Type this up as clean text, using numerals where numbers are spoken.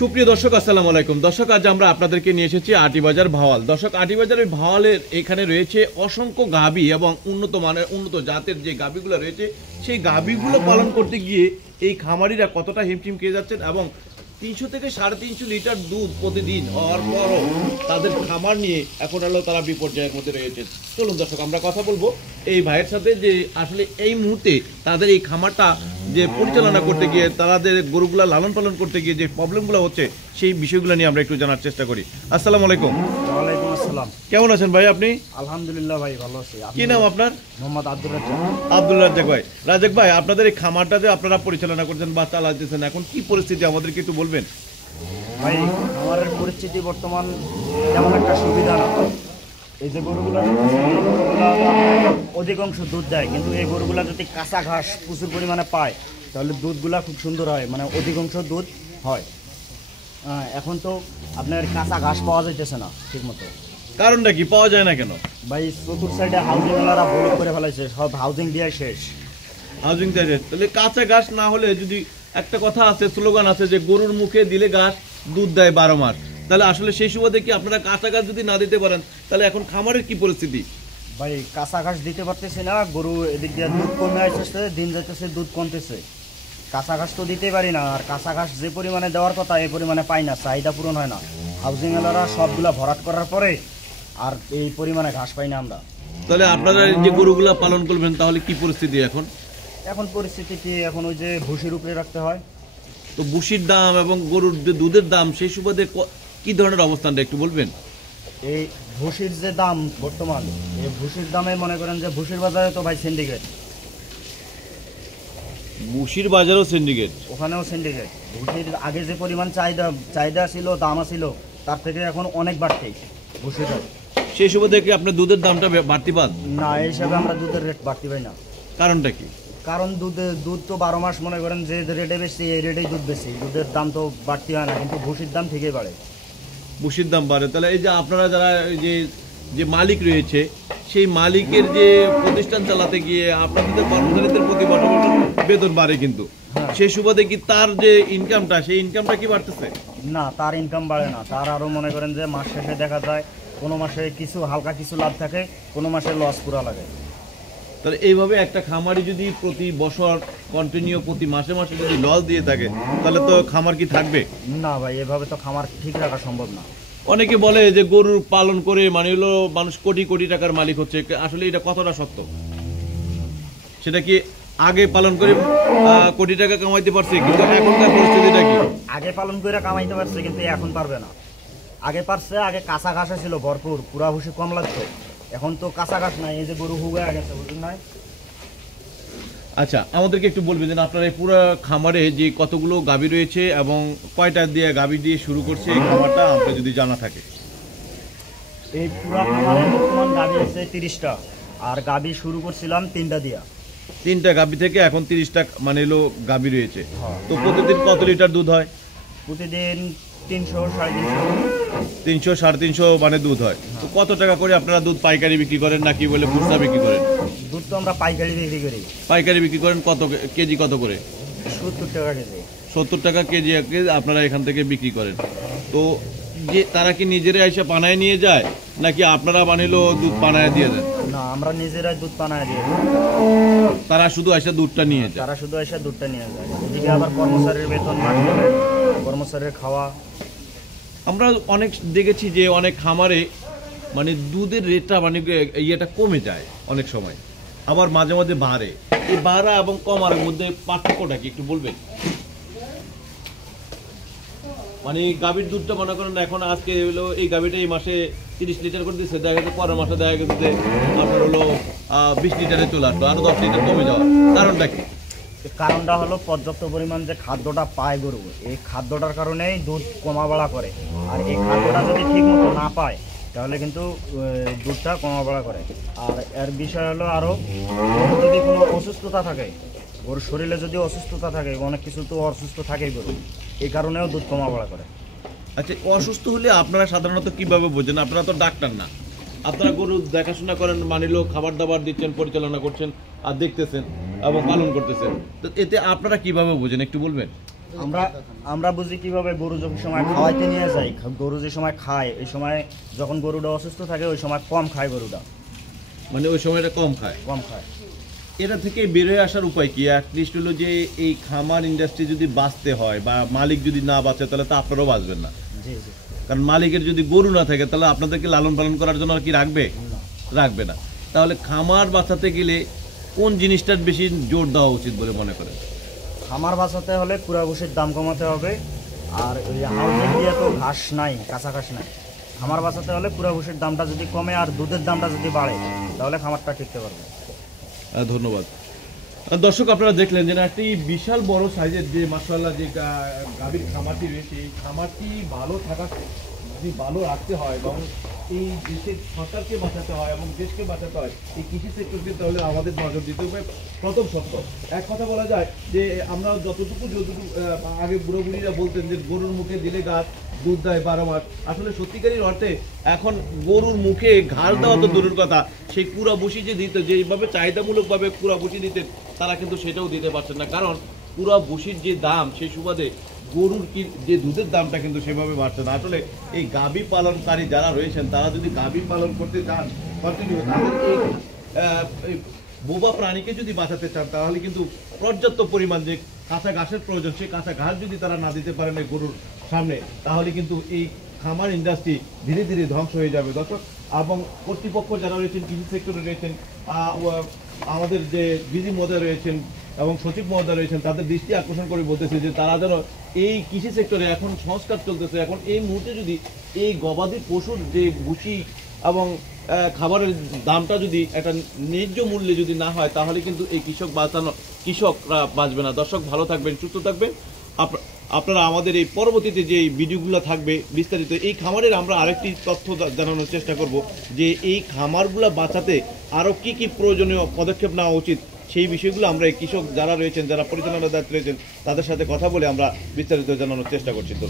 সুপ্রিয় দর্শক, আসসালামু আলাইকুম। দর্শক, আজ আমরা আপনাদেরকে নিয়ে এসেছি আটিবাজার ভাওয়াল। দর্শক, আটিবাজারের ভাওয়ালের এখানে রয়েছে অসংখ্য গাভী এবং উন্নত মানের উন্নত জাতের যে গাভীগুলো রয়েছে, সেই গাভীগুলো পালন করতে গিয়ে এই খামারিরা কতটা হিমশিম খেয়ে যাচ্ছেন এবং 300 থেকে 350 লিটার দুধ প্রতিদিন হওয়ার পরও তাদের খামার নিয়ে এখন হলো তারা বিপর্যয়ের মধ্যে রয়েছে। চলুন দর্শক, আমরা কথা বলবো এই ভাইয়ের সাথে যে আসলে এই মুহূর্তে তাদের এই খামারটা যে পরিচালনা করতে গিয়ে তাদের গরুগুলা লালন পালন করতে গিয়ে যে প্রবলেমগুলো হচ্ছে সেই বিষয়গুলো নিয়ে আমরা একটু জানার চেষ্টা করি। আসসালামু আলাইকুম। ওয়ালাইকুম আসসালাম। কেমন আছেন ভাই আপনি? আলহামদুলিল্লাহ ভাই, ভালো আছি। কি নাম আপনার? মোহাম্মদ আব্দুল রাজ্জাক। আব্দুল রাজ্জাক ভাই। রাজ্জাক ভাই, আপনাদের এই খামারটা যে আপনারা পরিচালনা করছেন বা চালাচ্ছেন, এখন কি পরিস্থিতি আমাদেরকে একটু বলবেন? ভাই, খামারের পরিস্থিতি বর্তমান তেমন একটা সুবিধা না। এই যে গরুগুলো অধিকাংশ দুধ দেয়, কিন্তু এই গরুগুলো যদি কাঁচা ঘাস প্রচুর পরিমাণে পায় তাহলে দুধগুলা খুব সুন্দর হয়, মানে অধিকাংশ দুধ হয়। এখন তো আপনার কাঁচা ঘাস পাওয়া যাইতেছে না ঠিক মতো। কারণটা কি, পাওয়া যায় না কেন? ভাই, চতুর সাইডে হাউজিং ওয়ালারা ব্লক করে ফেলাইছে, সব হাউজিং দিয়ে শেষ। হাউজিং দিয়ে তাহলে কাঁচা ঘাস না হলে, যদি একটা কথা আছে, স্লোগান আছে যে গরুর মুখে দিলে ঘাস দুধ দেয় 12 মাস, তাহলে আসলে সেই সুবাদে কি আপনারা কাঁচা ঘাস যদি না দিতে পারেন তাহলে এখন খামারের কি পরিস্থিতি? ভাই, কাঁচা ঘাস দিতে পারতেছি না, গরু এদিক দিয়ে দুধ কমে আসতেছে, দিন যাইতেছে দুধ কমতেছে। কাঁচা ঘাস তো দিতে পারি না, আর কাঁচা ঘাস যে পরিমাণে দেওয়ার কথা এই পরিমাণে পাই না, চাহিদা পূরণ হয় না। হাউজিং ওয়ালারা সবগুলা ভরাট করার পরে আর এই পরিমাণে ঘাস পাই না আমরা। তাহলে আপনারা যে গরুগুলা পালন করবেন তাহলে কি পরিস্থিতি এখন? এখন পরিস্থিতি কি, এখন ওই যে ভুসির উপরে রাখতে হয়। তো ভুসির দাম এবং গরুর যে দুধের দাম, সেই সুবাদে কি ধরনের অবস্থানটা একটু বলবেন? এই ভুসির যে দাম বর্তমান, এই ভুসির দামে মনে করেন যে ভুসির বাজারে তো ভাই সিন্ডিকেট। ভুসির বাজারও সিন্ডিকেট, ওখানেও সিন্ডিকেট। ভুসির আগে যে পরিমাণ চাহিদা ছিল, দাম ছিল, তার থেকে এখন অনেক বাড়তেই ভুসির রেট। সেই সুবাদে কি আপনার দুধের দামটা বাড়তি পান? না, এই হিসাবে আমরা দুধের রেট বাড়তি পাই না। কারণটা কি? কারণ দুধ তো 12 মাস মনে করেন যে রেটে বেশি, এই রেটেই দুধ বেশি, দুধের দাম তো বাড়তি হয় না, কিন্তু ভুসির দাম ঠিকই বাড়ে। ভুসির দাম বাড়ে, তাহলে এই যে আপনারা যারা যে মালিক রয়েছে, সেই মালিকের যে প্রতিষ্ঠান চালাতে গিয়ে আপনাদের কর্মচারীদের প্রতি বছর বেতন বাড়ে, কিন্তু সেই সুবাদে কি তার যে ইনকামটা, সেই ইনকামটা কি বাড়তেছে? না, তার ইনকাম বাড়ে না। তার আরও মনে করেন যে মাস শেষে দেখা যায় কোনো মাসে কিছু হালকা কিছু লাভ থাকে, কোনো মাসে লস পুরা লাগে। তাহলে এইভাবে একটা খামারি যদি প্রতি বছর কন্টিনিউ প্রতি মাসে মাসে যদি লস দিয়ে থাকে তাহলে তো খামার কি থাকবে? না ভাই, এভাবে তো খামার ঠিক রাখা সম্ভব না। অনেকে বলে যে গরুর পালন করে মানে হলো মানুষ কোটি কোটি টাকার মালিক হচ্ছে, আসলে এটা কতটা সত্য? সেটা কি আগে পালন করে কোটি টাকা কামাইতে পারছে, কিন্তু এখনকার পরিস্থিতিটা কি? আগে পালন করে কামাইতে পারছে, কিন্তু এখন পারবে না। আগে পারছে, আগে কাঁচা ঘাসে ছিল ভরপুর, পুরা ভুসি কম লাগতো। এখন তো কাঁচা ঘাস নাই, এই যে গরু হুগায় গেছে, বুঝলেন নাই? আচ্ছা, আমাদেরকে একটু বলবেন যে আপনার এই পুরো খামারে যে কতগুলো গাভী রয়েছে এবং কয়টা দিয়ে গাভী দিয়ে শুরু করছে এই খামারটা, আপনার যদি জানা থাকে। এই পুরা খামারে বর্তমান গাভী আছে 30টা, আর গাভী শুরু করছিলাম 3টা দিয়া। 3টা গাভী থেকে এখন 30টা মানে হলো গাভী রয়েছে। তো প্রতিদিন কত লিটার দুধ হয়? প্রতিদিন 300 350। 300 350 মানে দুধ হয়। তো কত টাকা করে আপনারা দুধ পাইকারি বিক্রি করেন নাকি বলে খুচরা বিক্রি করেন? দুধ তো আমরা পাইকারি বিক্রি করি। পাইকারি বিক্রি করেন কত কেজি, কত করে? 70 টাকা কেজি। 70 টাকা কেজি আপনারা এখান থেকে বিক্রি করেন। তো যে তারা কি নিজেরাই এসে পানায় নিয়ে যায় নাকি আপনারা বানাইলো দুধ পানায় দিয়ে দেন? না, আমরা নিজেরাই দুধ পানায় দিই। তারা শুধু এসে দুধটা নিয়ে যায়? তারা শুধু এসে দুধটা নিয়ে যায়। এদিকে আবার কর্মচারীর বেতন বাড়তে হবে, কর্মচারীর খাওয়া। আমরা অনেক দেখেছি যে অনেক খামারে মানে দুধের রেটটা মানে ইয়েটা কমে যায় অনেক সময়, আবার মাঝে মাঝে বাড়ে। এই বাড়া এবং কমার মধ্যে পার্থক্যটা কি একটু বলবেন? মানে গাভীর দুধটা মনে করেন এখন আজকে হলো এই গাভীটা এই মাসে 30 লিটার করে দিচ্ছে, দেখা গেছে পরের মাসে দেখা গেছে যে আপনার হলো 20 লিটারে চলে আসলো, আরো 10 লিটার কমে যাওয়ার কারণটা কি? কারণটা হলো পর্যাপ্ত পরিমাণ যে খাদ্যটা পায় গরু, এই খাদ্যটার কারণেই দুধ কমা বাড়া করে। আর এই খাদ্যটা যদি ঠিক মতো না পায় তাহলে কিন্তু দুধটা কমা বাড়া করে। আর এর বিষয় হলো আরও, গরুর যদি কোনো অসুস্থতা থাকে, গরুর শরীরে যদি অসুস্থতা থাকে, অনেক কিছু তো অসুস্থ থাকেই গরু, এই কারণেও দুধ কমা বাড়া করে। আচ্ছা, অসুস্থ হলে আপনারা সাধারণত কিভাবে বোঝেন? আপনারা তো ডাক্তার না, আপনারা গরু দেখাশোনা করেন, মানিলো খাবার দাবার দিচ্ছেন, পরিচালনা করছেন আর দেখতেছেন এবং পালন করতেছেন, তো এতে আপনারা কিভাবে বোঝেন একটু বলবেন? আমরা আমরা বুঝি কিভাবে গরু যখন সময় খাওয়াইতে নিয়ে যাই, গরু যে সময় খায় এই সময় যখন গরুটা অসুস্থ থাকে ওই সময় কম খায়, গরুটা মানে ওই সময়টা কম খায়। কম খায়। এটা থেকে বের হয়ে আসার উপায় কি? অ্যাটলিস্ট হলো যে এই খামার ইন্ডাস্ট্রি যদি বাঁচতে হয় বা মালিক যদি না বাঁচে তাহলে তো আপনারাও বাঁচবেন না। জি জি। কারণ মালিকের যদি গরু না থাকে তাহলে আপনাদেরকে লালন পালন করার জন্য আর কি রাখবে? না। রাখবে না। তাহলে খামার বাঁচাতে গেলে কোন জিনিসটার বেশি জোর দেওয়া উচিত বলে মনে করেন? খামার বাঁচাতে হলে পুরা ভুষির দাম কমাতে হবে, আর ওই হাউজিং দিয়ে তো ঘাস নাই, কাঁচা ঘাস নাই। খামার বাঁচাতে হলে পুরা ভুষির দামটা যদি কমে আর দুধের দামটা যদি বাড়ে তাহলে খামারটা টিকতে পারবে। ধন্যবাদ। দর্শক আপনারা দেখলেন যে একটি বিশাল বড় সাইজের যে মাশাআল্লাহ যে গাভীর খামারটি রয়েছে, এই খামারটি ভালো থাকা যদি ভালো রাখতে হয় এবং এই দেশের সরকারকে বাঁচাতে হয় এবং দেশকে বাঁচাতে হয়, এই কৃষি সেক্টরকে তাহলে আমাদের নজর দিতে হবে। প্রথম সত্য এক কথা বলা যায় যে আমরা যতটুকু আগে বুড়ো বুড়িরা বলতেন যে গরুর মুখে দিলে গাছ দুধ দেয় 12 মাস, আসলে সত্যিকারের অর্থে এখন গরুর মুখে ঘাস দেওয়া তো দূরের কথা, সেই পুরা বসি যে দিত, যেভাবে চাহিদামূলকভাবে পুরা বসি দিতেন তারা কিন্তু সেটাও দিতে পারছেন না। কারণ পুরা বসির যে দাম সেই সুবাদে গরুর কি যে দুধের দামটা কিন্তু সেভাবে বাড়ছে না। আসলে এই গাভী পালনকারী যারা রয়েছেন তারা যদি গাভী পালন করতে চান কন্টিনিউ, তাদের এই বোবা প্রাণীকে যদি বাঁচাতে চান তাহলে কিন্তু পর্যাপ্ত পরিমাণ যে কাঁচা ঘাসের প্রয়োজন, সেই কাঁচা ঘাস যদি তারা না দিতে পারেন এই গরুর সামনে তাহলে কিন্তু এই খামার ইন্ডাস্ট্রি ধীরে ধীরে ধ্বংস হয়ে যাবে। দর্শক এবং কর্তৃপক্ষ যারা রয়েছেন, কৃষি সেক্টরে রয়েছেন, আমাদের যে বিজি মহোদয় রয়েছেন এবং সচিব মহোদয় রয়েছেন, তাদের দৃষ্টি আকর্ষণ করে বলতেছে যে তারা যেন এই কৃষি সেক্টরে এখন সংস্কার চলতেছে, এখন এই মুহূর্তে যদি এই গবাদি পশুর যে ভুসি এবং খাবারের দামটা যদি একটা ন্যায্য মূল্যে যদি না হয় তাহলে কিন্তু এই কৃষকরা বাঁচবে না। দর্শক ভালো থাকবেন, সুস্থ থাকবেন। আপনারা আমাদের এই পরবর্তীতে যে ভিডিওগুলো থাকবে বিস্তারিত এই খামারের আমরা আরেকটি তথ্য জানানোর চেষ্টা করব যে এই খামারগুলো বাঁচাতে আরও কি কি প্রয়োজনীয় পদক্ষেপ নেওয়া উচিত, সেই বিষয়গুলো আমরা এই কৃষক যারা রয়েছেন, যারা পরিচালনার দায়িত্বে রয়েছেন তাদের সাথে কথা বলে আমরা বিস্তারিত জানানোর চেষ্টা করছি। তো